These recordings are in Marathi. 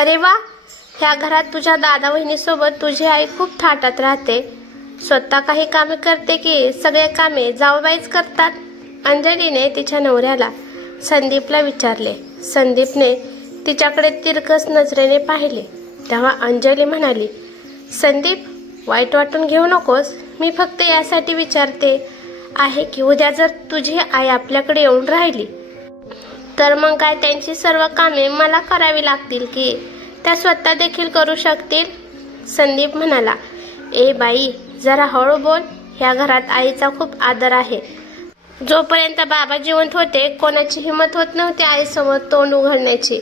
अरे वा, ह्या घरात तुझ्या दादा वहिनीसोबत तुझी आई खूप थाटात राहते. स्वतः काही कामे करते की सगळे कामे जाऊबाईच करतात? अंजलीने तिच्या नवऱ्याला संदीपला विचारले. संदीपने तिच्याकडे तिरकस नजरेने पाहिले. तेव्हा अंजली म्हणाली, संदीप, वाईट वाटून घेऊ नकोस. मी फक्त यासाठी विचारते आहे की उद्या जर तुझी आई आपल्याकडे येऊन राहिली तर मग काय त्यांची सर्व कामे मला करावी लागतील की त्या स्वतः देखील करू शकतील? संदीप म्हणाला, ए बाई, जरा हळू बोल. ह्या घरात आईचा खूप आदर आहे. जोपर्यंत बाबा जिवंत होते कोणाची हिंमत होत नव्हती आईसमोर तोंड उघडण्याची.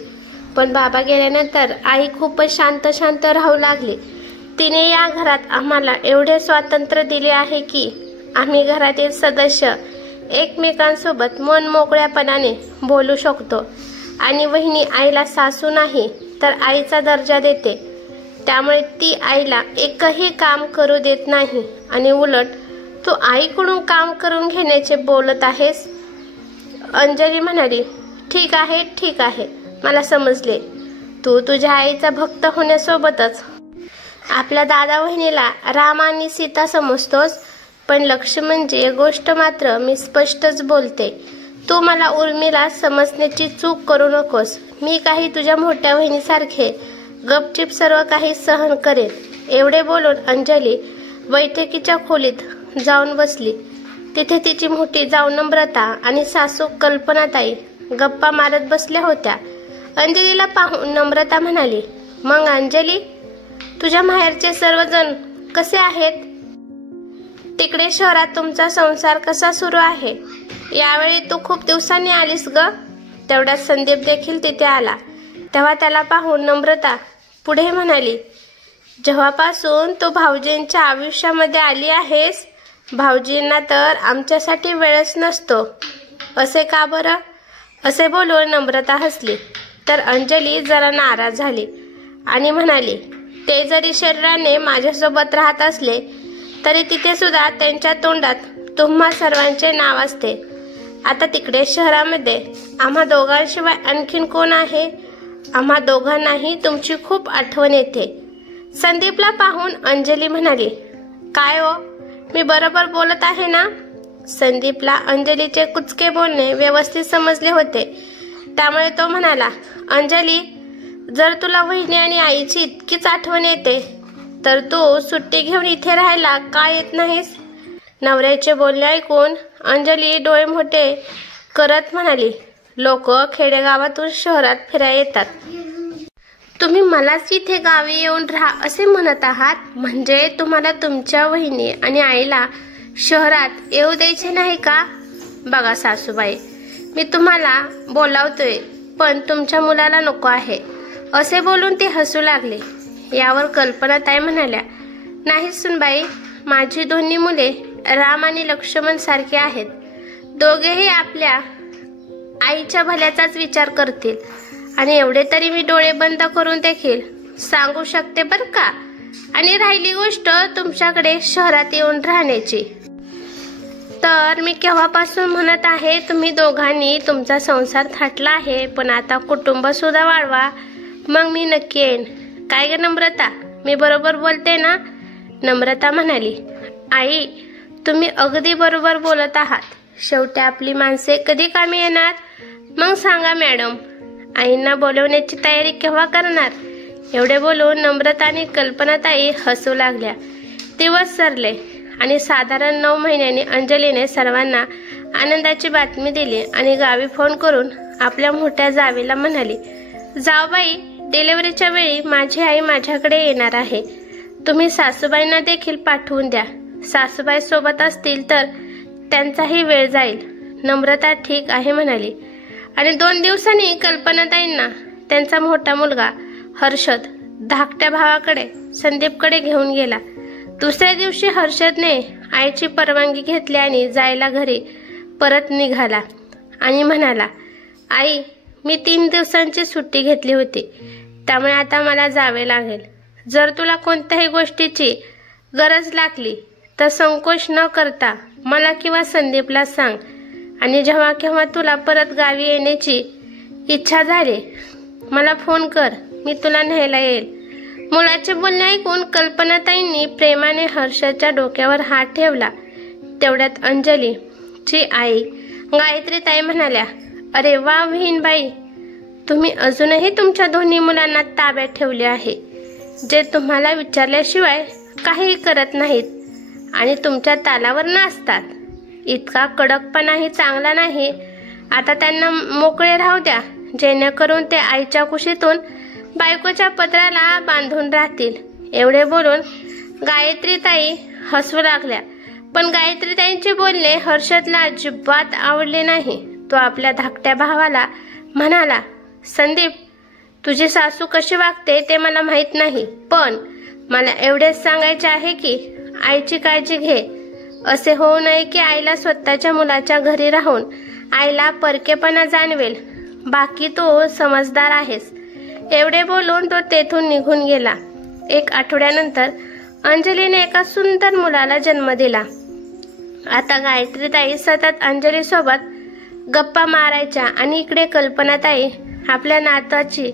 पण बाबा गेल्यानंतर आई खूपच शांत राहू लागली. तिने या घरात आम्हाला एवढे स्वातंत्र्य दिले आहे की आम्ही घरातील सदस्य एकमेकांसोबत मन मोकळ्यापणाने बोलू शकतो. आणि वहिनी आईला सासू नाही तर आईचा दर्जा देते. त्यामुळे ती आईला एकही काम करू देत नाही. आणि उलट तू आईकडून काम करून घेण्याचे बोलत आहेस. अंजली म्हणाली, ठीक आहे, मला समजले. तू तुझ्या आईचा भक्त होण्यासोबतच आपल्या दादा वहिनीला राम आणि सीता समजतोस. पण लक्ष म्हणजे गोष्ट मात्र मी स्पष्टच बोलते. तू मला उर्मिला समजण्याची चूक करू नकोस. मी काही तुझ्या मोठ्या बहिणीसारखे गपचिप सर्व काही सहन करेन. एवढे बोलून अंजली बैठकीच्या खोलीत जाऊन बसली. तिथे तिची मोठी जाऊ नम्रता आणि सासू कल्पनाताई गप्पा मारत बसल्या होत्या. अंजलीला पाहून नम्रता म्हणाली, मग अंजली, तुझ्या माहेरचे सर्वजण कसे आहेत? तिकडे शहरात तुमचा संसार कसा सुरू आहे? यावेळी तू खूप दिवसांनी आलीस ग. तेवढ्यात संदीप देखील तिथे आला. तेव्हा त्याला पाहून नम्रता पुढे म्हणाली, जेव्हापासून तू भाऊजींच्या आयुष्यामध्ये आली आहेस, भाऊजींना तर आमच्यासाठी वेळच नसतो. असे का बरं? असे बोलून नम्रता हसली. तर अंजली जरा नाराज झाली आणि म्हणाली, ते जरी शरीराने माझ्यासोबत राहत असले तरी तिथे सुद्धा त्यांच्या तोंडात तुम्हा सर्वांचे नाव असते. आता तिकडे शहरामध्ये आम्हा दोघांशिवाय आणखीन कोण आहे? आम्हा दोघांनाही तुमची खूप आठवण येते. संदीपला पाहून अंजली म्हणाली, काय हो, मी बरोबर बोलत आहे ना? संदीपला अंजलीचे कुचके बोलणे व्यवस्थित समजले होते. त्यामुळे तो म्हणाला, अंजली, जर तुला वहिनी आणि आईची इतकीच आठवण येते तर तू सुट्टी घेऊन इथे राहायला का येत नाहीस? नवऱ्याचे बोलणे ऐकून अंजली डोळे मोठे करत म्हणाली, लोक खेडेगावातून शहरात फिरायला येतात. तुम्ही मलाच इथे गावी येऊन राहा असे म्हणत आहात? म्हणजे तुम्हाला तुमच्या वहिनी आणि आईला शहरात येऊ द्यायचे नाही का? बघा सासूबाई, मी तुम्हाला बोलावतोय पण तुमच्या मुलाला नको आहे. असे बोलून ते हसू लागले. यावर कल्पनाताई म्हणाल्या, नाही सुनबाई, माझी दोन्ही मुले राम आणि लक्ष्मण सारखे आहेत. दोघेही आपल्या आईच्या भल्याचाच विचार करतील. आणि एवढे तरी मी डोळे बंद करून देखील सांगू शकते बर का. आणि राहिली गोष्ट तुमच्याकडे शहरात येऊन राहण्याची, तर मी केव्हापासून म्हणत आहे तुम्ही दोघांनी तुमचा संसार थाटला आहे, पण आता कुटुंब सुद्धा वाढवा, मग मी नक्की येईन. काय ग नम्रता, मी बरोबर बोलते ना? नम्रता म्हणाली, आई, तुम्ही अगदी बरोबर बोलत आहात. शेवटी आपली माणसे कधी कामी येणार? मग सांगा मॅडम, आईंना बोलवण्याची तयारी केव्हा करणार? एवढे बोलून नम्रता आणि कल्पनाताई हसू लागल्या. दिवस सरले आणि साधारण 9 महिन्यांनी अंजलीने सर्वांना आनंदाची बातमी दिली आणि गावी फोन करून आपल्या मोठ्या जावेला म्हणाली, जावबाई, डिलिव्हरीच्या वेळी माझी आई माझ्याकडे येणार आहे. तुम्ही सासूबाईंना देखील पाठवून द्या. सासूबाई सोबत असतील तर त्यांचाही वेळ जाईल. नम्रता ठीक आहे म्हणाली. आणि 2 दिवसांनी कल्पनाताईंना त्यांचा मोठा मुलगा हर्षद धाकट्या भावाकडे संदीपकडे घेऊन गेला. दुसऱ्या दिवशी हर्षदने आईची परवानगी घेतली आणि जायला घरी परत निघाला आणि म्हणाला, आई, मी 3 दिवसांची सुट्टी घेतली होती, त्यामुळे आता मला जावे लागेल. जर तुला कोणत्याही गोष्टीची गरज लागली तर संकोच न करता मला किंवा संदीपला सांग. आणि जेव्हा केव्हा तुला परत गावी येण्याची इच्छा झाली मला फोन कर. मी तुला न्यायला येईल। मुलाचे बोलणे ऐकून कल्पनाताईंनी प्रेमाने हर्षदच्या डोक्यावर हात ठेवला। तेवढ्यात अंजलीची आई गायत्रीताई म्हणाल्या, अरे वा विहीनबाई, तुम्ही अजूनही तुमच्या दोन्ही मुलांना ताब्यात ठेवले आहे, जे तुम्हाला विचारल्याशिवाय काही करत नाहीत आणि तुमच्या तालावर नाचतात। इतका कडकपणाही चांगला नाही। आता त्यांना मोकळे राहू द्या, जेणेकरून ते आईच्या कुशीतून बायकोच्या पत्राला बांधून राहतील। एवढे बोलून गायत्रीताई हसू लागल्या, पण गायत्रीताईंचे बोलणे हर्षदला अजिबात आवडले नाही। तो आपल्या धाकट्या भावाला म्हणाला, संदीप, तुझी सासू कशी वागते ते मला माहित नाही, पण मला एवढेच सांगायचे आहे की आईची काळजी घे। असे होऊ नये की आईला स्वतःच्या मुलाच्या घरी राहून आईला परकेपणा जाणवेल। बाकी तू समजदार आहेस। एवढे बोलून तो तेथून निघून गेला। 1 आठवड्यानंतर अंजलीने एका सुंदर मुलाला जन्म दिला। आता गायत्रीताई सतत अंजली सोबत गप्पा मारायच्या आणि इकडे कल्पनाताई आपल्या नाताची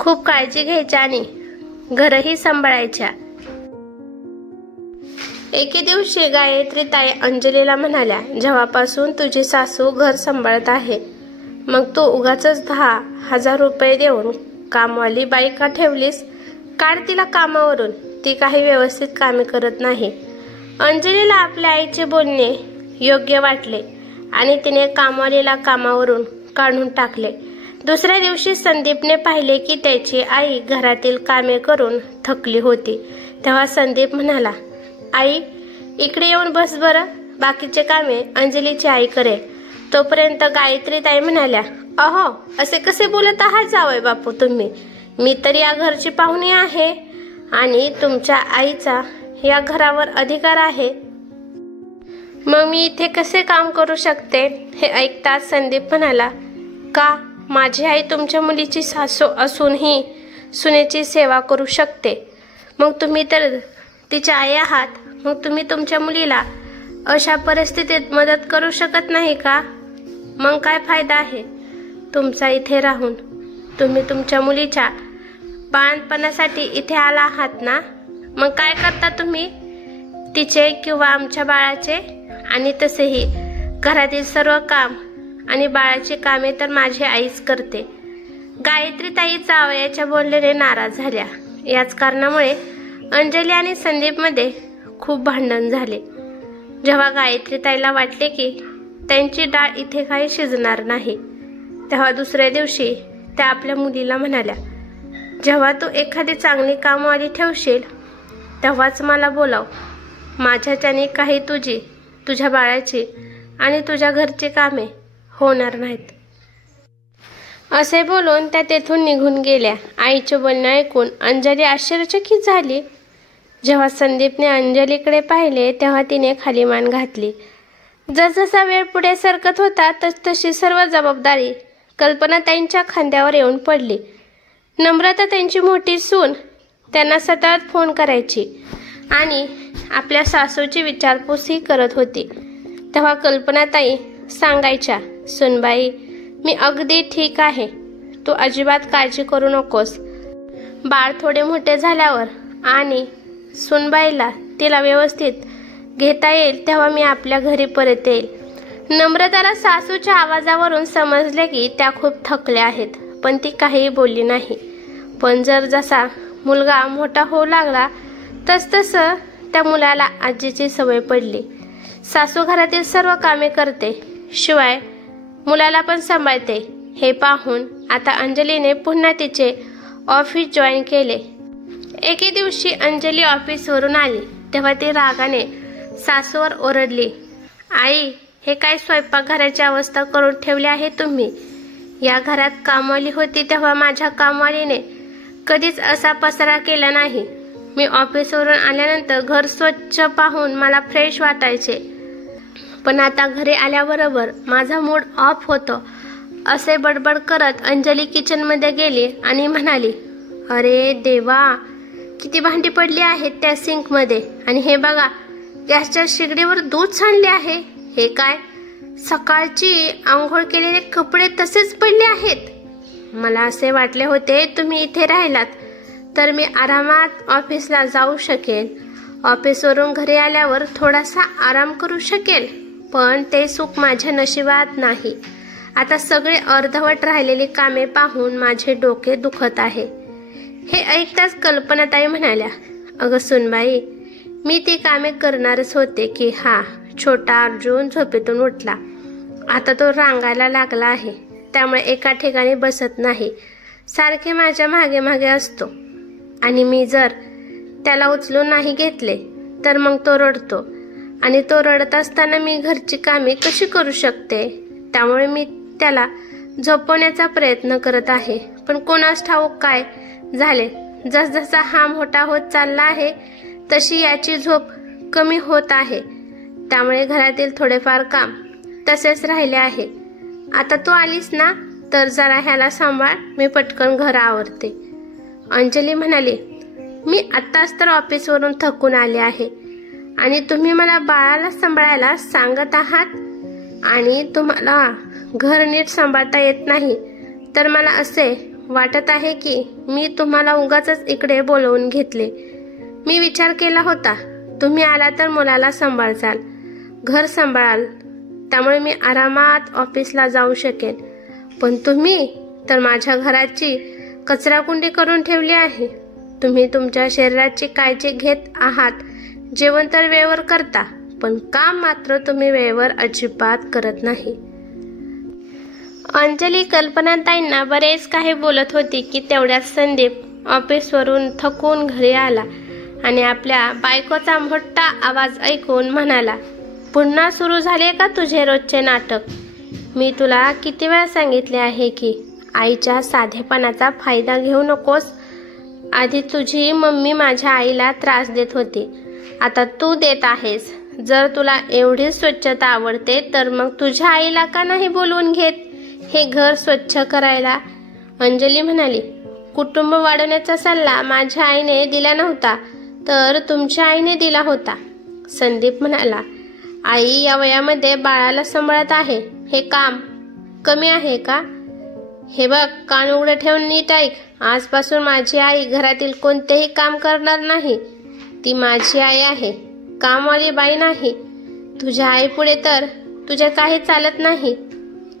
खूप काळजी घ्यायच्या आणि घरही सांभाळायच्या। एके दिवशी गायत्रीताई अंजलीला म्हणाल्या, जेव्हापासून तुझी सासू घर सांभाळत आहे, मग तू उगाचच 10,000 रुपये देऊन कामवाली बाई का ठेवलीस? काढ तिला कामावरून, ती काही व्यवस्थित कामे करत नाही। अंजलीला आपल्या आईचे बोलणे योग्य वाटले आणि तिने कामवालीला कामावरून काढून टाकले। दुसऱ्या दिवशी संदीपने पाहिले की त्याची आई घरातील कामे करून थकली होती। तेव्हा संदीप म्हणाला, आई, इकडे येऊन बस बरं, बाकीचे कामे अंजलीची आई करेल। तोपर्यंत गायत्रीताई म्हणाल्या, अहो, असे कसे बोलत आहात जावई बापू तुम्ही? मी तर या घरची पाहुणी आहे आणि तुमच्या आईचा या घरावर अधिकार आहे। मग मी इथे कसे काम करू शकते? हे ऐकताच संदीप म्हणाला, का? माझी आई तुमच्या मुलीची सासू असूनही सुनेची सेवा करू शकते। मग तुम्ही तर तिच्या आई आहात, मग तुम्ही तुमच्या मुलीला अशा परिस्थितीत मदत करू शकत नाही का? मग काय फायदा आहे तुमचा इथे राहून? तुम्ही तुमच्या मुलीच्या बाळपणासाठी इथे आला आहात ना? मग काय करता तुम्ही तिचे किंवा आमच्या बाळाचे? आणि तसेही घरातील सर्व काम आणि बाळाची कामे तर माझी आईच करते। गायत्रीताई जावयाच्या बोलण्याने नाराज झाल्या। याच कारणामुळे अंजली आणि संदीपमध्ये खूप भांडण झाले। जेव्हा गायत्रीताईला वाटले की त्यांची डाळ इथे काही शिजणार नाही, तेव्हा दुसऱ्या दिवशी त्या आपल्या मुलीला म्हणाल्या, जेव्हा तू एखादी चांगली कामवाली ठेवशील तेव्हाच मला बोलाव। माझ्याच्याने काही तुझ्या बाळाची आणि तुझ्या घरची कामे होणार नाहीत। असे बोलून त्या तेथून निघून गेल्या। आईचे बोलणे ऐकून अंजली आश्चर्यचकित झाली। जेव्हा संदीपने अंजलीकडे पाहिले तेव्हा तिने खाली मान घातली। जसजसा वेळ पुढे सरकत होता तसतशी सर्व जबाबदारी कल्पनाताईंच्या खांद्यावर येऊन पडली। नम्रता त्यांची मोठी सून त्यांना सतत फोन करायची आणि आपल्या सासूची विचारपूसही करत होती। तेव्हा कल्पनाताई सांगायच्या, सुनबाई, मी अगदी ठीक आहे, तू अजिबात काळजी करू नकोस। बाळ थोडे मोठे झाल्यावर आणि सुनबाईला तिला व्यवस्थित घेता येईल तेव्हा मी आपल्या घरी परत येईल। नम्रताला सासूच्या आवाजावरून समजले की त्या खूप थकल्या आहेत, पण ती काहीही बोलली नाही। पण जसा मुलगा मोठा होऊ लागला तसतसं त्या मुलाला आजीची सवय पडली। सासू घरातील सर्व कामे करते, शिवाय मुलाला पण सांभाळते। हे पाहून आता अंजलीने पुन्हा तिचे ऑफिस जॉईन केले। एके दिवशी अंजली ऑफिसवरून आली तेव्हा ती रागाने सासूवर ओरडली, आई, हे काय स्वयंपाकघराची अवस्था करून ठेवली आहे तुम्ही? या घरात कामवाली होती तेव्हा माझ्या कामवालीने कधीच असा पसारा केला नाही। मी ऑफिसवरून आल्यानंतर घर स्वच्छ पाहून मला फ्रेश वाटायचे, पण आता घरी आल्याबरोबर माझा मूड ऑफ होतो। असे बडबड करत अंजली किचनमध्ये गेली आणि म्हणाली, अरे देवा, किती भांडी पडली आहेत त्या सिंकमध्ये, आणि हे बघा, गॅसच्या शेगडीवर दूध सांडले आहे। हे काय, सकाळची आंघोळ केलेले कपडे तसेच पडले आहेत। मला असे वाटले होते तुम्ही इथे राहिलात तर मी आरामात ऑफिसला जाऊ शकेल, ऑफिसवरून घरी आल्यावर थोडासा आराम करू शकेल, पण ते सुख माझ्या नशिबात नाही. आता सगळे अर्धवट राहिलेली कामे पाहून माझे डोके दुखत आहे. हे ऐकताच कल्पनाताई म्हणाल्या, अगं सुनबाई, मी ती कामे करणारच होते की. हा छोटा अर्जुन झोपेतून उठला. आता तो रांगायला लागला आहे, त्यामुळे एका ठिकाणी बसत नाही, सारखे माझ्या मागे मागे असतो. आणि मी जर त्याला उचलून नाही घेतले तर मग तो रडतो, आणि तो रडत असताना मी घरची कामे कशी करू शकते. त्यामुळे मी त्याला झोपवण्याचा प्रयत्न करत आहे, पण कोणास ठाऊक काय झाले. जसजसा हा मोठा होत चालला आहे तशी याची झोप कमी होत आहे. त्यामुळे घरातील थोडेफार काम तसेच राहिले आहे. आता तू आलीस ना तर जरा ह्याला सांभाळ, मी पटकन घर आवरते. अंजली म्हणाली, मी आत्ताच तर ऑफिसवरून थकून आले आहे आणि तुम्ही मला बाळाला सांभाळायला सांगत आहात, आणि तुम्हाला घर नीट सांभाळता येत नाही तर मला असे वाटत आहे की मी तुम्हाला उगाचच इकडे बोलवून घेतले. मी विचार केला होता तुम्ही आला तर मुलाला सांभाळाल, घर सांभाळाल, त्यामुळे मी आरामात ऑफिसला जाऊ शकेन. पण तुम्ही तर माझ्या घराची कचराकुंडी करून ठेवली आहे. तुम्ही तुमच्या शरीराची काळजी घेत आहात, जेवण तर वेळेवर करता, पण काम मात्र तुम्ही वेळेवर अजिबात करत नाही. अंजली कल्पनाताईंना बरेच काही बोलत होती की तेवढ्यात संदीप ऑफिसवरून थकून घरी आला आणि आपल्या बायकोचा मोठा आवाज ऐकून म्हणाला, पुन्हा सुरू झाले का तुझे रोजचे नाटक? मी तुला किती वेळा सांगितले आहे की आईच्या साधेपणाचा फायदा घेऊ नकोस. आधी तुझी मम्मी माझ्या आईला त्रास देत होती, आता तू देत आहेस. जर तुला एवढी स्वच्छता आवडते तर मग तुझ्या आईला का नाही बोलवून घेत हे घर स्वच्छ करायला? अंजली म्हणाली, कुटुंब वाढवण्याचा सल्ला माझ्या आईने दिला नव्हता तर तुमच्या आईने दिला होता. संदीप म्हणाला, आई या वयामध्ये बाळाला सांभाळत आहे, हे काम कमी आहे का? हे बघ, कान उघडे ठेवून नीट ऐक. आजपासून माझी आई घरातील कोणतेही काम करणार नाही. ती माझी आई आहे, कामवाली बाई नाही. तुझ्या आई पुढे तर तुझे काही चालत नाही,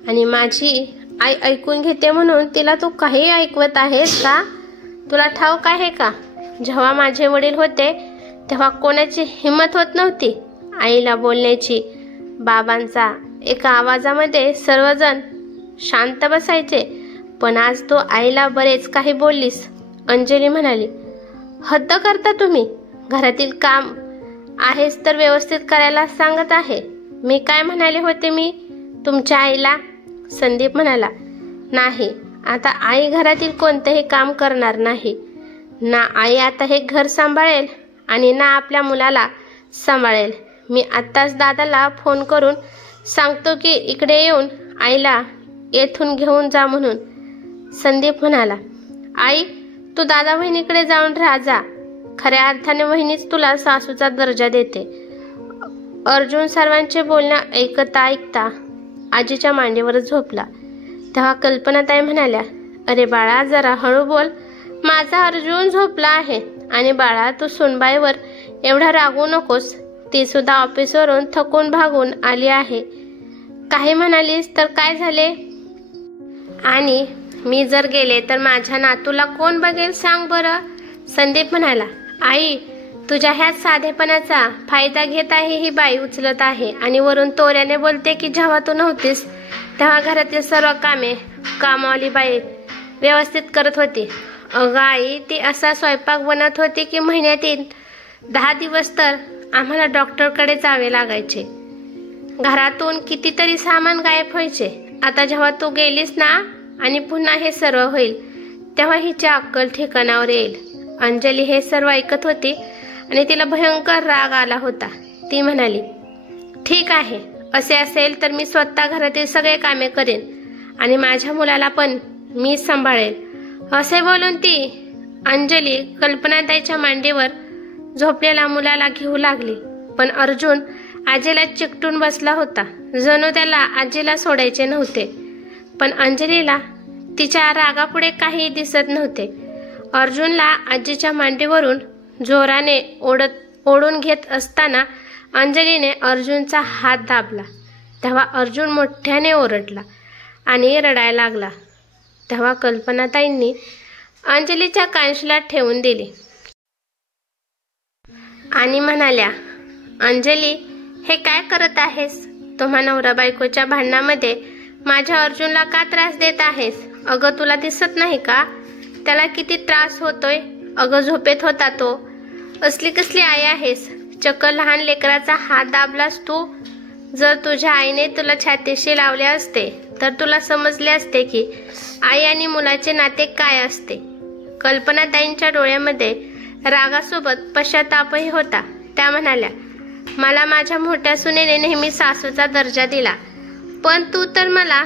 आणि माझी आई ऐकून घेते म्हणून तिला तू काही ऐकवत आहेस का? तुला ठाऊक आहे का, जेव्हा माझे वडील होते तेव्हा कोणाची हिंमत होत नव्हती आईला बोलण्याची. बाबांचा एका आवाजामध्ये सर्वजण शांत बसायचे, पण आज तू आईला बरेच काही बोललीस. अंजली म्हणाली, हद्द करता तुम्ही. घरातील काम आहेस तर व्यवस्थित करायला सांगत आहे. मी काय म्हणाले होते मी तुमच्या आईला? संदीप म्हणाला, नाही, आता आई घरातील कोणतेही काम करणार नाही. ना आई आता हे घर सांभाळेल आणि ना आपल्या मुलाला सांभाळेल. मी आत्ताच दादाला फोन करून सांगतो की इकडे येऊन आईला येथून घेऊन जा म्हणून. संदीप म्हणाला, आई तू दादा वहिनीकडे जाऊन राहा जा. खऱ्या अर्थाने वहिनीच तुला सासूचा दर्जा देते. अर्जुन सर्वांचे बोलणं ऐकता ऐकता आजीच्या मांडीवर झोपला. तेव्हा कल्पनाताई म्हणाल्या, अरे बाळा जरा हळू बोल, माझा अर्जुन झोपला आहे. आणि बाळा तू सुनबाईवर एवढा रागवू नकोस, ती सुद्धा ऑफिसवरून थकून भागून आली आहे. काही म्हणालीस तर काय झाले? आणि मी जर गेले तर माझ्या नातूला कोण बघेल सांग बरं? संदीप म्हणाला, आई तुझ्या ह्याच साधेपणाचा फायदा घेत आहे ही बाई उचलत आहे, आणि वरून तोऱ्याने बोलते की जेव्हा तू नव्हतीस तेव्हा घरातील सर्व कामे कामवाली बाई व्यवस्थित करत होती. अगं आई, ती असा स्वयंपाक बनत होती की महिन्यातील 10 दिवस तर आम्हाला डॉक्टरकडे जावे लागायचे. घरातून कितीतरी सामान गायब व्हायचे. आता जेव्हा तू गेलीस ना आणि पुन्हा हे सर्व होईल तेव्हा हिच्या अक्कल ठिकाणावर येईल. अंजली हे सर्व ऐकत होती आणि तिला भयंकर राग आला होता. ती म्हणाली, ठीक आहे, असे असेल तर मी स्वतः घरातील सगळे कामे करेन आणि माझ्या मुलाला पण मी सांभाळेल. असे बोलून ती अंजली कल्पनाताईच्या मांडीवर झोपलेल्या मुलाला घेऊ लागली. पण अर्जुन आजीला चिकटून बसला होता, जणू त्याला आजीला सोडायचे नव्हते. पण अंजलीला तिच्या रागापुढे काही दिसत नव्हते. अर्जुनला आजीच्या मांडीवरून जोराने ओढून घेत असताना अंजलीने अर्जुनचा हात दाबला. तेव्हा अर्जुन मोठ्याने ओरडला आणि रडायला लागला. तेव्हा कल्पनाताईंनी अंजलीच्या कानशिलात ठेवून दिली आणि म्हणाल्या, अंजली, हे काय करत आहेस? तुम्हा नवरा बायकोच्या भांडणामध्ये माझ्या अर्जुनला का त्रास देत आहेस? अगं, तुला दिसत नाही का त्याला किती त्रास होतोय? अगं, झोपेत होता तो. असली कसली आई आहेस? चक्क लहान लेकराचा हात दाबलास तू. जर तुझ्या आईने तुला छातीशी लावले असते तर तुला समजले असते की आई आणि मुलाचे नाते काय असते. कल्पनाताईंच्या डोळ्यामध्ये रागासोबत पश्चातापही होता. त्या म्हणाल्या, मला माझ्या मोठ्या सुनेने नेहमी सासूचा दर्जा दिला, पण तू तर मला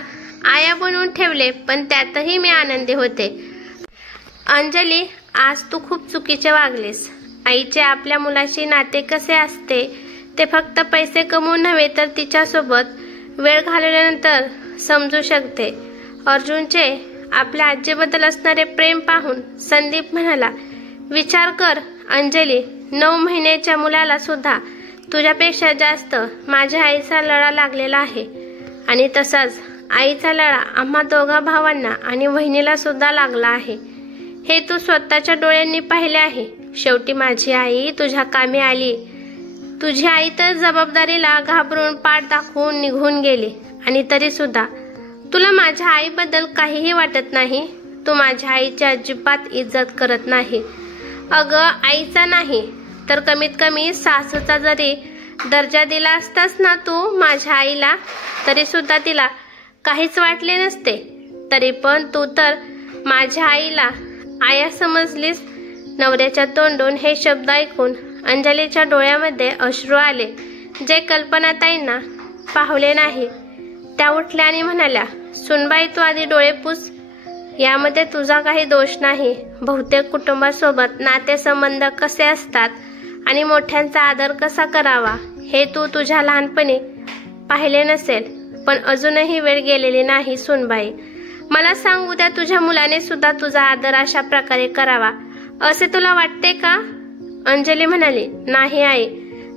आया बनवून ठेवले, पण त्यातही मी आनंदी होते. अंजली, आज तू खूप चुकीचे वागलेस. आईचे आपल्या मुलाशी नाते कसे असते ते फक्त पैसे कमवून नव्हे तर तिच्यासोबत वेळ घालवल्यानंतर समजू शकते. अर्जुनचे आपल्या आजीबद्दल असणारे प्रेम पाहून संदीप म्हणाला, विचार कर अंजली, 9 महिन्याच्या मुलाला सुद्धा तुझ्यापेक्षा जास्त माझ्या आईचा लळा लागलेला आहे. आणि तसाच आईचा लळा आम्हा दोघा भावांना आणि वहिनीला सुद्धा लागला आहे. हे तू स्वतःच्या डोळ्यांनी पाहिले आहे. शेवटी माझी आई तुझ्या कामी आली. तुझी आई तर जबाबदारीला घाबरून पाठ दाखवून निघून गेली आणि तरी सुद्धा तुला माझ्या आईबद्दल काहीही वाटत नाही. तू माझ्या आईची अजिबात इज्जत करत नाही. अगं, आईचा नाही तर कमीत कमी सासूचा जरी दर्जा दिला असतास ना तू माझ्या आईला, तरी सुद्धा तिला काहीच वाटले नसते. तरी पण तू तर माझ्या आईला आया समजलीस. नवऱ्याच्या तोंडून हे शब्द ऐकून अंजलीच्या डोळ्यामध्ये अश्रू आले, जे कल्पनाताईंना पाहुले नाही. त्या उठल्या आणि म्हणाल्या, सुनबाई, तू आधी डोळे पुस. यामध्ये तुझा काही दोष नाही. बहुतेक कुटुंबासोबत नातेसंबंध कसे असतात आणि मोठ्यांचा आदर कसा करावा हे तू तुझ्या लहानपणी पाहिले नसेल, पण अजूनही वेळ गेलेली नाही. सुनबाई, मला सांग, उद्या तुझ्या मुलाने सुद्धा तुझा आदर अशा प्रकारे करावा असे तुला वाटते का? अंजली म्हणाली, नाही आई,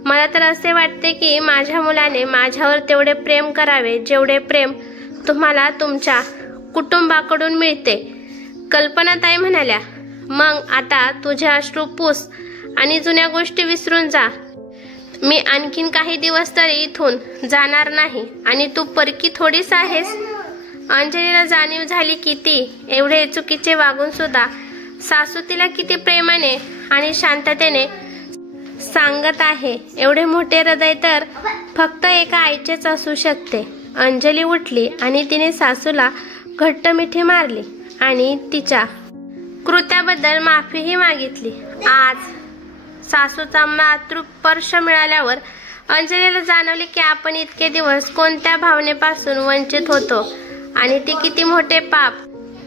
मला तर असे वाटते की माझ्या मुलाने माझ्यावर तेवढे प्रेम करावे जेवढे प्रेम तुम्हाला तुमच्या कुटुंबाकडून मिळते. कल्पनाताई म्हणाल्या, मग आता तुझे अश्रू पुस आणि जुन्या गोष्टी विसरून जा. मी आणखीन काही दिवस तरी इथून जाणार नाही आणि तू परकी थोडीच आहेस. अंजलीला जाणीव झाली की ती एवढे चुकीचे वागून सुद्धा सासू तिला किती प्रेमाने आणि शांततेने सांगत आहे. एवढे मोठे हृदय तर फक्त एका आईचेच असू शकते. अंजली उठली आणि तिने सासूला घट्ट मिठी मारली आणि तिच्या कृत्याबद्दल माफीही मागितली. आज सासूचा मातृस्पर्श मिळाल्यावर अंजलीला जाणवले की आपण इतके दिवस कोणत्या भावनेपासून वंचित होतो आणि ती किती मोठे पाप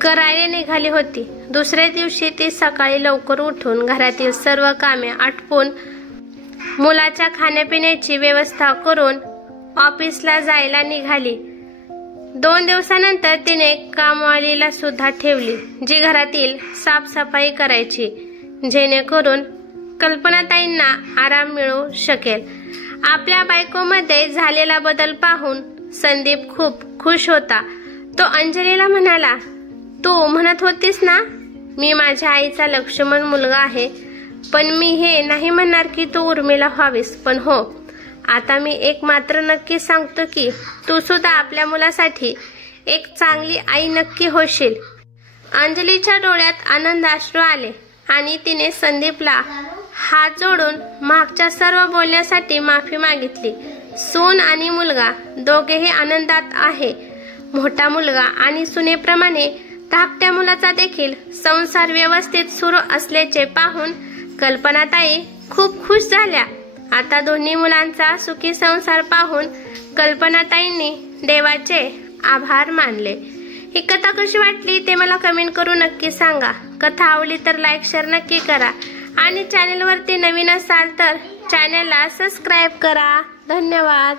करायला निघाली होती. दुसऱ्या दिवशी ती सकाळी लवकर उठून घरातील सर्व कामे आटपून मुलाच्या खाण्यापिण्याची व्यवस्था करून ऑफिसला जायला निघाली. 2 दिवसानंतर तिने कामवालीला सुद्धा ठेवली, जी घरातील साफसफाई करायची, जेणेकरून कल्पनाताईंना आराम मिळू शकेल. आपल्या बायकोमध्ये झालेला बदल पाहून संदीप खूप खुश होता. तो अंजलीला म्हणाला, तू म्हणत होतीस ना मी माझ्या आईचा लक्ष्मण मुलगा आहे, पण मी हे नाही म्हणणार की तू उर्मिला व्हावीस. पण हो, आता मी एक मात्र नक्की सांगतो की तू सुद्धा आपल्या मुलासाठी एक चांगली आई नक्की होशील. अंजलीच्या डोळ्यात आनंदाश्रू आले आणि तिने संदीपला हात जोडून मागच्या सर्व बोलण्यासाठी माफी मागितली. सून आणि मुलगा दोघेही आनंदात आहे. मोठा मुलगा आणि सुनेप्रमाणे धाकट्या मुलाचा देखील संसार व्यवस्थित सुरू असल्याचे पाहून कल्पनाताई खूप खुश झाल्या. आता दोन्ही मुलांचा सुखी संसार पाहून कल्पनाताईंनी देवाचे आभार मानले. ही कथा कशी वाटली ते मला कमेंट करून नक्की सांगा. कथा आवडली तर लाईक शेअर नक्की करा आणि चॅनलवरती नवीन असाल तर चॅनलला सबस्क्राईब करा. धन्यवाद.